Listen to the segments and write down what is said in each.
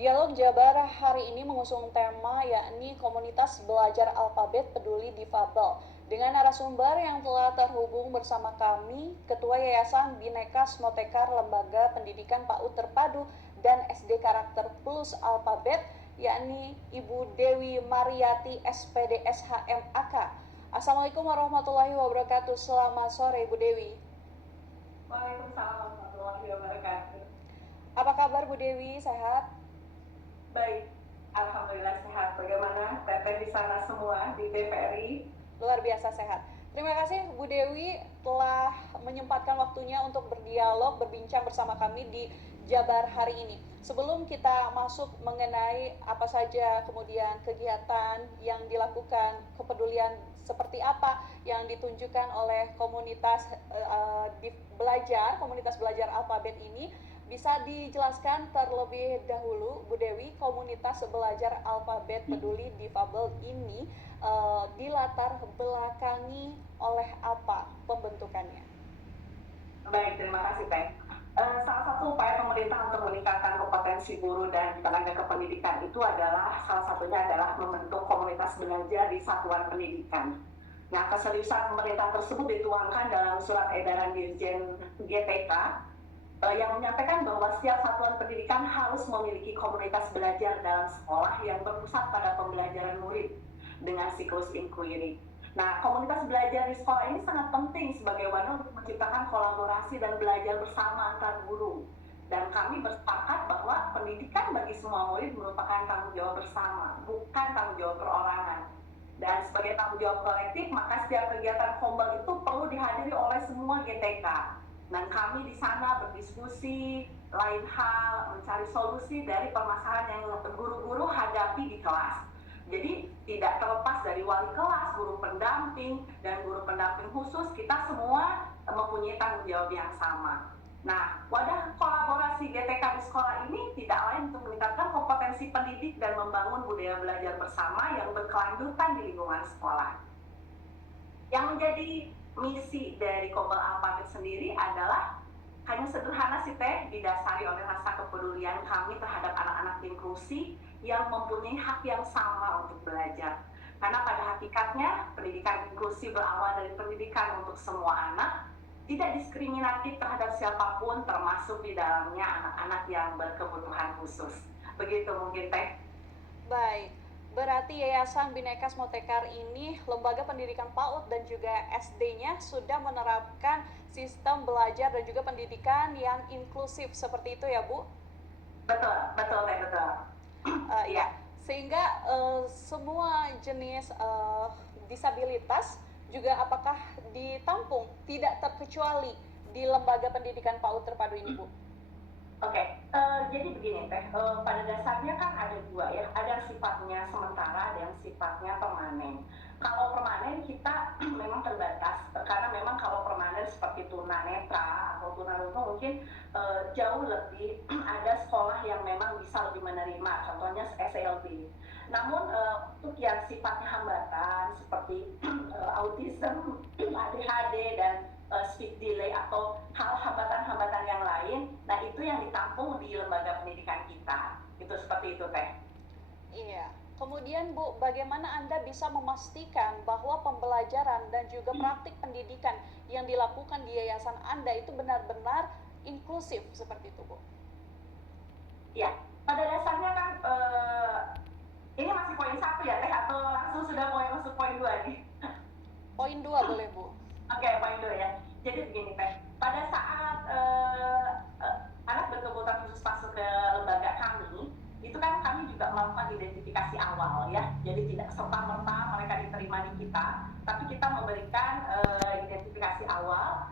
Dialog Jabar hari ini mengusung tema yakni Komunitas Belajar Alfabet Peduli Difabel. Dengan narasumber yang telah terhubung bersama kami, Ketua Yayasan Bhinneka Smoktekar Lembaga Pendidikan PAUD Terpadu dan SD Karakter Plus Alfabet, yakni Ibu Dewi Mariati SPD SHMAK. Assalamualaikum warahmatullahi wabarakatuh. Selamat sore Ibu Dewi. Waalaikumsalam warahmatullahi wabarakatuh. Apa kabar Bu Dewi? Sehat? Baik, alhamdulillah sehat. Bagaimana Teteh di sana semua di TVRI? Luar biasa sehat. Terima kasih Bu Dewi telah menyempatkan waktunya untuk berdialog, berbincang bersama kami di Jabar hari ini. Sebelum kita masuk mengenai apa saja kemudian kegiatan yang dilakukan, kepedulian seperti apa yang ditunjukkan oleh komunitas komunitas belajar alfabet ini, bisa dijelaskan terlebih dahulu Bu Dewi, komunitas belajar alfabet peduli difabel ini dilatar belakangi oleh apa pembentukannya? Baik, terima kasih Teh. Salah satu upaya pemerintah untuk meningkatkan kompetensi guru dan tenaga kependidikan itu adalah salah satunya adalah membentuk komunitas belajar di satuan pendidikan. Nah, keseriusan pemerintah tersebut dituangkan dalam surat edaran Dirjen GTK yang menyampaikan bahwa setiap satuan pendidikan harus memiliki komunitas belajar dalam sekolah yang berpusat pada pembelajaran murid dengan siklus inquiry. Nah, komunitas belajar di sekolah ini sangat penting sebagai wadah untuk menciptakan kolaborasi dan belajar bersama antar guru. Dan kami bersepakat bahwa pendidikan bagi semua murid merupakan tanggung jawab bersama, bukan tanggung jawab perorangan. Dan sebagai tanggung jawab kolektif, maka setiap kegiatan Kombel itu perlu dihadiri oleh semua GTK. Dan kami di sana berdiskusi lain hal, mencari solusi dari permasalahan yang guru-guru hadapi di kelas. Jadi tidak terlepas dari wali kelas, guru pendamping, dan guru pendamping khusus, kita semua mempunyai tanggung jawab yang sama. Nah, wadah kolaborasi GTK di sekolah ini tidak lain untuk meningkatkan kompetensi pendidik dan membangun budaya belajar bersama yang berkelanjutan di lingkungan sekolah. Yang menjadi misi dari Kombel Alfabet sendiri adalah hanya sederhana sih Teh, didasari oleh rasa kepedulian kami terhadap anak-anak inklusi yang mempunyai hak yang sama untuk belajar. Karena pada hakikatnya pendidikan inklusi berawal dari pendidikan untuk semua anak, tidak diskriminatif terhadap siapapun, termasuk di dalamnya anak-anak yang berkebutuhan khusus. Begitu mungkin Teh. Baik. Berarti Yayasan Bhinneka Smoktekar ini, lembaga pendidikan PAUD dan juga SD-nya sudah menerapkan sistem belajar dan juga pendidikan yang inklusif seperti itu ya Bu? Betul, betul, betul. Ya, sehingga semua jenis disabilitas juga apakah ditampung, tidak terkecuali di lembaga pendidikan PAUD terpadu ini Bu? Oke, jadi begini Teh, pada dasarnya kan ada dua ya, ada sifatnya sementara dan sifatnya permanen. Kalau permanen kita memang terbatas, karena memang kalau permanen seperti tunanetra atau tunarungu mungkin jauh lebih ada sekolah yang memang bisa lebih menerima, contohnya SLB. Namun untuk yang sifatnya hambatan seperti autism, ADHD dan speed delay atau hal hambatan-hambatan yang lain, nah itu yang ditampung di lembaga pendidikan kita. Itu seperti itu Teh. Iya. Kemudian Bu, bagaimana Anda bisa memastikan bahwa pembelajaran dan juga praktik pendidikan yang dilakukan di yayasan Anda itu benar-benar inklusif seperti itu Bu? Ya, pada dasarnya kan ini masih poin 1 ya Teh, atau langsung sudah mau masuk poin 2 nih? Poin 2 boleh Bu. Oke, poin 2 ya. Jadi begini Teh, pada saat anak berkebutuhan khusus masuk ke lembaga kami, itu kan kami juga melakukan identifikasi awal ya. Jadi tidak serta-merta mereka diterima di kita, tapi kita memberikan identifikasi awal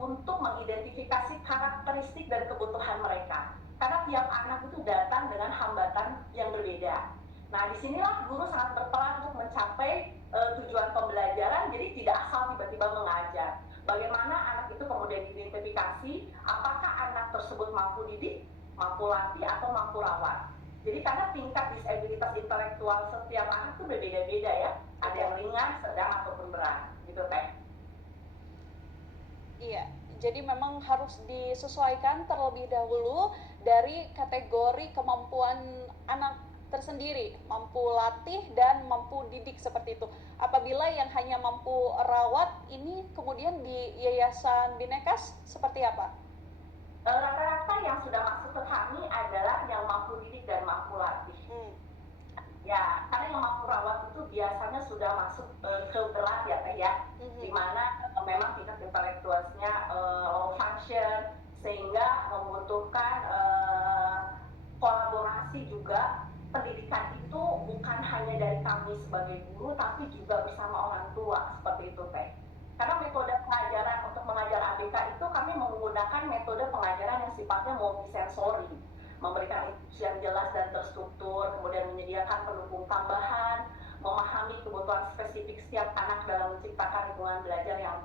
untuk mengidentifikasi karakteristik dan kebutuhan mereka. Karena tiap anak itu datang dengan hambatan yang berbeda. Nah, disinilah guru sangat berperan untuk mencapai tujuan pembelajaran, jadi tidak asal tiba-tiba mengajar. Bagaimana anak itu kemudian diidentifikasi, apakah anak tersebut mampu didik, mampu latih, atau mampu rawat. Jadi karena tingkat disabilitas intelektual setiap anak itu berbeda-beda ya, ada yang ringan, sedang, ataupun berat, gitu Teh. Iya, jadi memang harus disesuaikan terlebih dahulu dari kategori kemampuan anak tersendiri, mampu latih dan mampu didik seperti itu. Apabila yang hanya mampu rawat ini kemudian di Yayasan Binekas seperti apa? Rata-rata yang sudah masuk ke kami adalah yang mampu didik dan mampu latih. Ya, karena yang mampu rawat itu biasanya sudah masuk ke berat ya Teh ya, di mana memang tingkat intelektualnya low function, sehingga membutuhkan kolaborasi juga. Pendidikan itu bukan hanya dari kami sebagai guru, tapi juga bersama orang tua, seperti itu Teh. Karena metode pengajaran untuk mengajar ABK itu kami menggunakan metode pengajaran yang sifatnya multisensori, memberikan instruksi yang jelas dan terstruktur, kemudian menyediakan pendukung tambahan, memahami kebutuhan spesifik setiap anak dalam menciptakan lingkungan belajar yang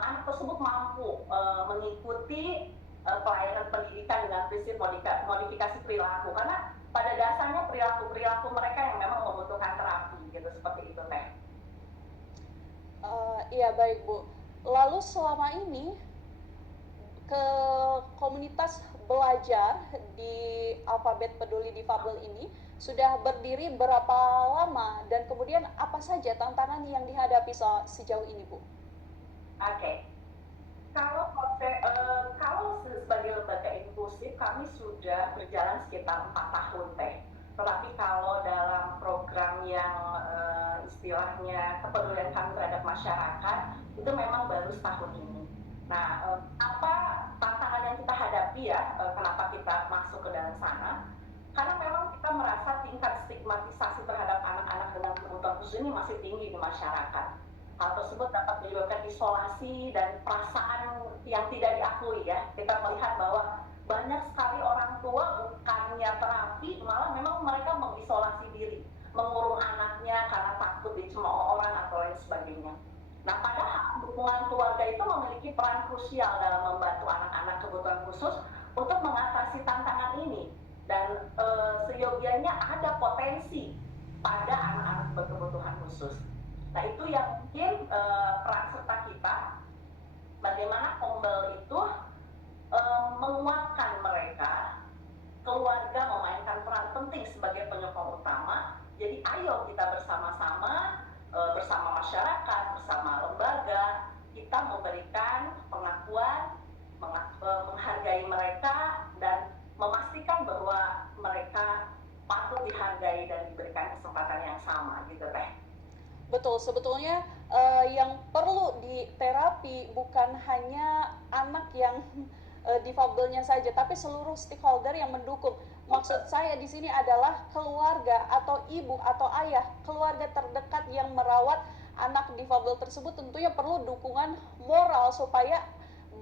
anak tersebut mampu mengikuti pelayanan pendidikan dengan prinsip modifikasi perilaku, karena pada dasarnya perilaku mereka yang memang membutuhkan terapi gitu, seperti itu Teh. Iya baik Bu. Lalu selama ini ke komunitas belajar di Alphabet Peduli Difabel ini sudah berdiri berapa lama dan kemudian apa saja tantangan yang dihadapi sejauh ini Bu? Oke. Kalau sebagai lembaga inklusif kami sudah berjalan sekitar 4 tahun Teh. Tetapi kalau dalam program yang istilahnya kepedulian kami terhadap masyarakat itu memang baru setahun ini. Nah, apa tantangan yang kita hadapi ya, kenapa kita masuk ke dalam sana? Karena memang kita merasa tingkat stigmatisasi terhadap anak-anak dengan kebutuhan khusus ini masih tinggi di masyarakat. Hal tersebut dapat menyebabkan isolasi dan perasaan yang tidak diakui ya. Kita melihat bahwa banyak sekali orang tua bukannya terapi, malah memang mereka mengisolasi diri, mengurung anaknya karena takut dicemooh orang atau lain sebagainya. Nah, padahal dukungan keluarga itu memiliki peran krusial dalam membantu anak-anak kebutuhan khusus untuk mengatasi tantangan ini. Dan seyogianya ada potensi pada anak-anak berkebutuhan khusus. Nah, itu yang mungkin peran serta kita, bagaimana Kombel itu menguatkan mereka, keluarga memainkan peran penting sebagai penyokong utama. Jadi ayo kita bersama-sama, bersama masyarakat, bersama lembaga, kita memberikan pengakuan, menghargai mereka, dan memastikan bahwa mereka patut dihargai dan diberikan kesempatan yang sama gitu Teh. Betul, sebetulnya yang perlu diterapi bukan hanya anak yang difabelnya saja, tapi seluruh stakeholder yang mendukung. Maksud saya di sini adalah keluarga atau ibu atau ayah, keluarga terdekat yang merawat anak difabel tersebut tentunya perlu dukungan moral supaya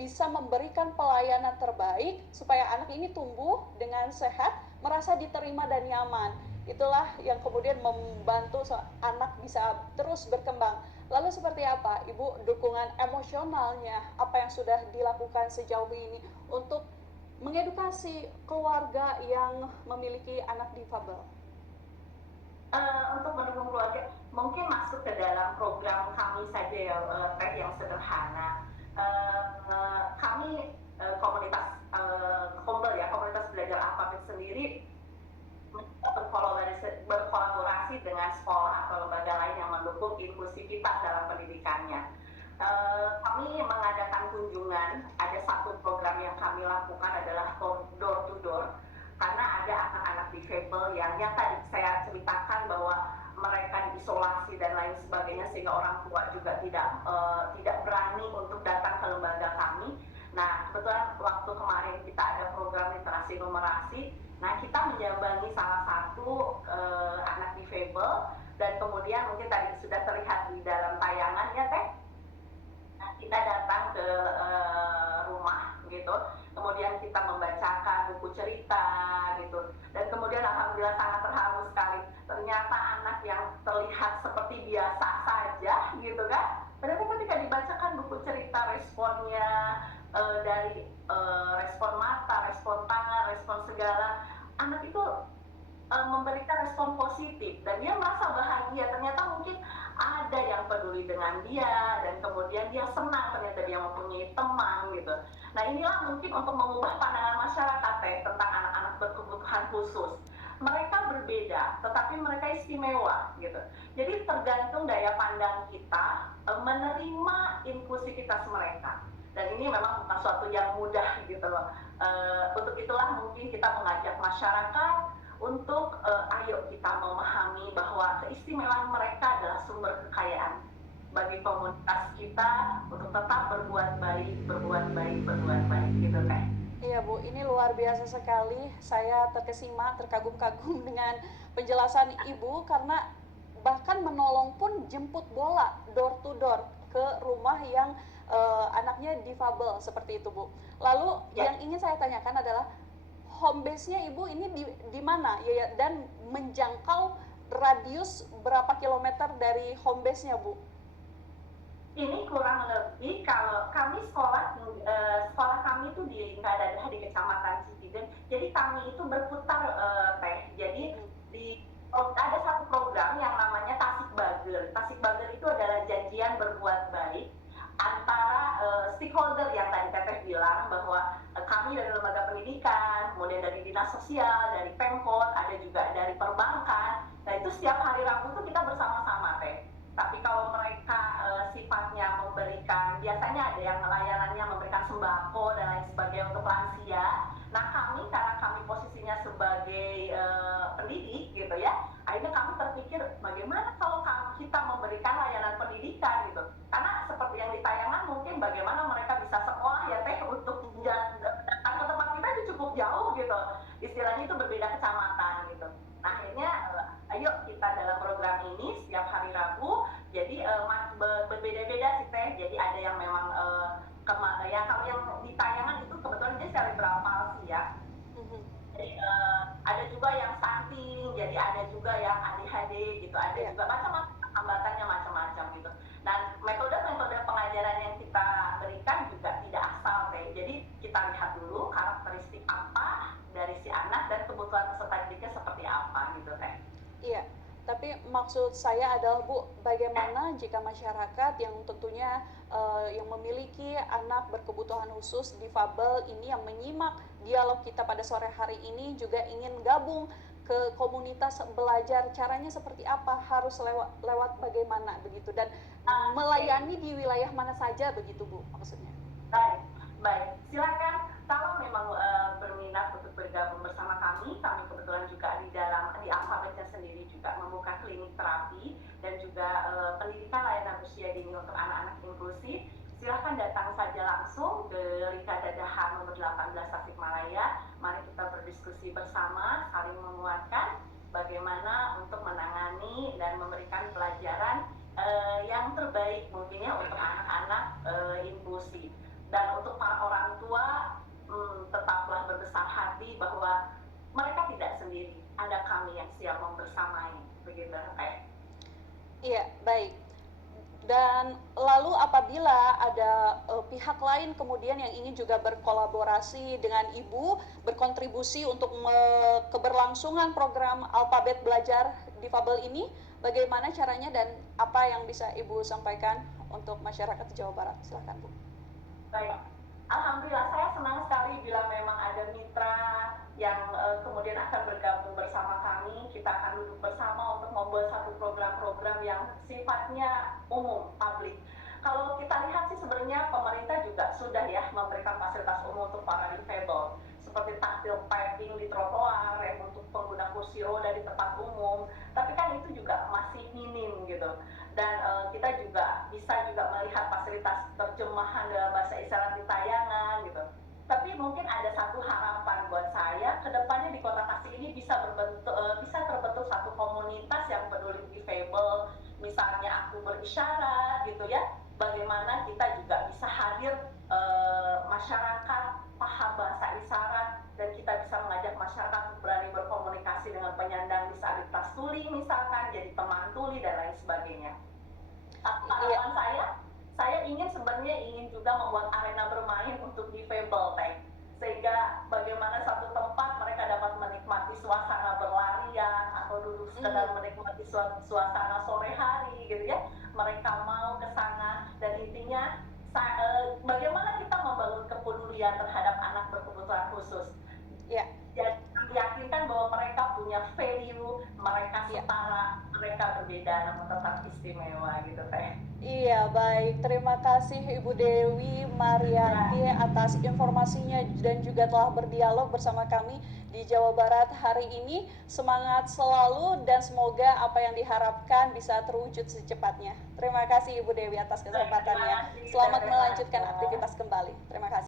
bisa memberikan pelayanan terbaik supaya anak ini tumbuh dengan sehat, merasa diterima dan nyaman. Itulah yang kemudian membantu anak bisa terus berkembang. Lalu seperti apa Ibu dukungan emosionalnya, apa yang sudah dilakukan sejauh ini untuk mengedukasi keluarga yang memiliki anak difabel? Untuk mendukung keluarga, mungkin masuk ke dalam program kami saja ya Teh, yang sederhana. Kami komunitas Kombel ya, komunitas belajar Alphabet sendiri berkolaborasi dengan sekolah atau lembaga lain yang mendukung inklusivitas dalam pendidikannya. Kami mengadakan kunjungan, ada satu program yang kami lakukan adalah door to door, karena ada anak-anak difabel yang tadi saya ceritakan bahwa mereka diisolasi dan lain sebagainya, sehingga orang tua juga tidak berani untuk datang ke lembaga kami. Nah, kebetulan waktu kemarin kita ada program literasi numerasi, nah kita menyambangi salah satu anak difabel, dan kemudian mungkin tadi sudah terlihat di dalam tayangan ya Teh. Nah, kita datang ke rumah gitu, kemudian kita membacakan buku cerita gitu, dan kemudian alhamdulillah sangat terharu sekali, ternyata anak yang terlihat seperti biasa saja gitu kan, ternyata ketika dibacakan buku cerita responnya dari respon mata, respon tangan, respon segala, anak itu memberikan respon positif dan dia merasa bahagia, ternyata mungkin ada yang peduli dengan dia dan kemudian dia senang ternyata dia mempunyai teman gitu. Nah inilah mungkin untuk mengubah pandangan masyarakat tentang anak-anak berkebutuhan khusus. Mereka berbeda, tetapi mereka istimewa gitu. Jadi tergantung daya pandang kita menerima inklusivitas mereka. Dan ini memang bukan suatu yang mudah gitu loh. Untuk itulah mungkin kita mengajak masyarakat untuk ayo kita memahami bahwa keistimewaan mereka adalah sumber kekayaan bagi komunitas kita untuk tetap berbuat baik, berbuat baik, berbuat baik gitu Teh. Iya Bu, ini luar biasa sekali. Saya terkesima, terkagum-kagum dengan penjelasan Ibu karena bahkan menolong pun jemput bola door to door ke rumah yang anaknya difabel seperti itu Bu. Lalu Ya. yang ingin saya tanyakan adalah home base-nya Ibu ini di mana ya, dan menjangkau radius berapa kilometer dari home base-nya Bu? Ini kurang lebih kalau kami sekolah kami itu di Ngadadah di Kecamatan Cipiden. Jadi kami itu berputar Teh. Jadi ada satu program yang namanya Tasik Bager. Tasik Bager itu adalah janjian berbuat baik antara stakeholder yang tadi Teteh bilang bahwa kami dari lembaga pendidikan, kemudian dari dinas sosial, dari Pemkot, ada juga dari perbankan. Nah itu setiap hari Rabu itu kita bersama-sama Teh. Tapi kalau mereka sifatnya memberikan, biasanya ada yang layanannya memberikan sembako dan lain sebagainya untuk lansia. Nah kami karena kami posisinya sebagai pendidik gitu ya, akhirnya kami terpikir bagaimana kalau kita memberikan layanan pendidikan gitu. Karena seperti yang di tayangan mungkin bagaimana mereka bisa sekolah ya Teh untuk datang ke tempat kita itu cukup jauh gitu. Istilahnya itu berbeda kecamatan gitu. Nah akhirnya ayo kita dalam program ini setiap hari Rabu jadi berbeda-beda sih Teh. Jadi ada yang memang ya kalau yang di tayangan itu kebetulan dia cerebral palsy ya. Jadi ada juga yang stunting, jadi ada juga yang ADHD gitu, ada juga macam-macam hambatannya macam-macam gitu. Dan metode-metode pengajaran yang kita berikan juga tidak asal Teh. Jadi kita lihat dulu karakteristik apa dari si anak dan kebutuhan peserta didiknya seperti apa gitu Teh. Iya, tapi maksud saya adalah Bu, bagaimana jika masyarakat yang tentunya yang memiliki anak berkebutuhan khusus difabel ini yang menyimak dialog kita pada sore hari ini juga ingin gabung ke komunitas belajar, caranya seperti apa, harus lewat bagaimana begitu, dan melayani di wilayah mana saja begitu Bu maksudnya. Baik, baik. Silakan kalau memang berminat untuk bergabung bersama kami kebetulan juga di Alphabetnya sendiri juga membuka klinik terapi dan juga pendidikan layanan usia dini untuk anak-anak inklusif. Silakan datang saja langsung ke Rika Dadahan nomor 18 Tasikmalaya. Mari kita berdiskusi bersama, saling menguatkan bagaimana untuk menangani dan memberikan pelajaran yang terbaik mungkinnya untuk anak-anak inklusif. Dan untuk para orang tua tetaplah berbesar hati bahwa mereka tidak sendiri, ada kami yang siap membersamai begitu Teh. Iya, baik. Dan lalu apabila ada pihak lain kemudian yang ingin juga berkolaborasi dengan Ibu, berkontribusi untuk keberlangsungan program Alphabet Belajar Difabel ini, bagaimana caranya dan apa yang bisa Ibu sampaikan untuk masyarakat Jawa Barat? Silakan Bu. Baik, alhamdulillah saya senang sekali bila memang ada mitra yang kemudian akan bergabung bersama kami. Kita akan duduk bersama untuk membuat satu program-program yang sifatnya umum, publik. Kalau kita lihat sih sebenarnya pemerintah juga sudah ya memberikan fasilitas umum untuk para difabel, seperti taktil piping di trotoar, rem untuk pengguna kursi roda di tempat umum. Tapi kan itu juga masih minim gitu. Dan kita juga bisa juga melihat fasilitas terjemahan dalam bahasa isyarat di tayangan gitu. Tapi mungkin ada satu harapan buat saya, kedepannya di Kota Tasik ini bisa terbentuk satu komunitas yang peduli difabel, misalnya aku berisyarat gitu ya, bagaimana kita juga bisa hadir masyarakat paham bahasa isyarat dan kita bisa mengajak masyarakat berani berkomunikasi dengan penyandang disabilitas tuli misalkan, jadi teman tuli dan lain sebagainya. Harapan saya ingin juga membuat arena bermain untuk difabel Teh, sehingga bagaimana satu tempat mereka dapat menikmati suasana berlarian sekedar menikmati suasana sore hari gitu ya, mereka mau ke sana. Dan intinya bagaimana kita membangun kepedulian terhadap anak berkebutuhan khusus. Ya. Jadi meyakinkan bahwa mereka punya value, mereka setara, mereka berbeda namun tetap istimewa gitu Teh. Iya, baik. Terima kasih Ibu Dewi Marianti atas informasinya dan juga telah berdialog bersama kami di Jawa Barat hari ini. Semangat selalu dan semoga apa yang diharapkan bisa terwujud secepatnya. Terima kasih Ibu Dewi atas kesempatannya. Selamat melanjutkan aktivitas kembali. Terima kasih.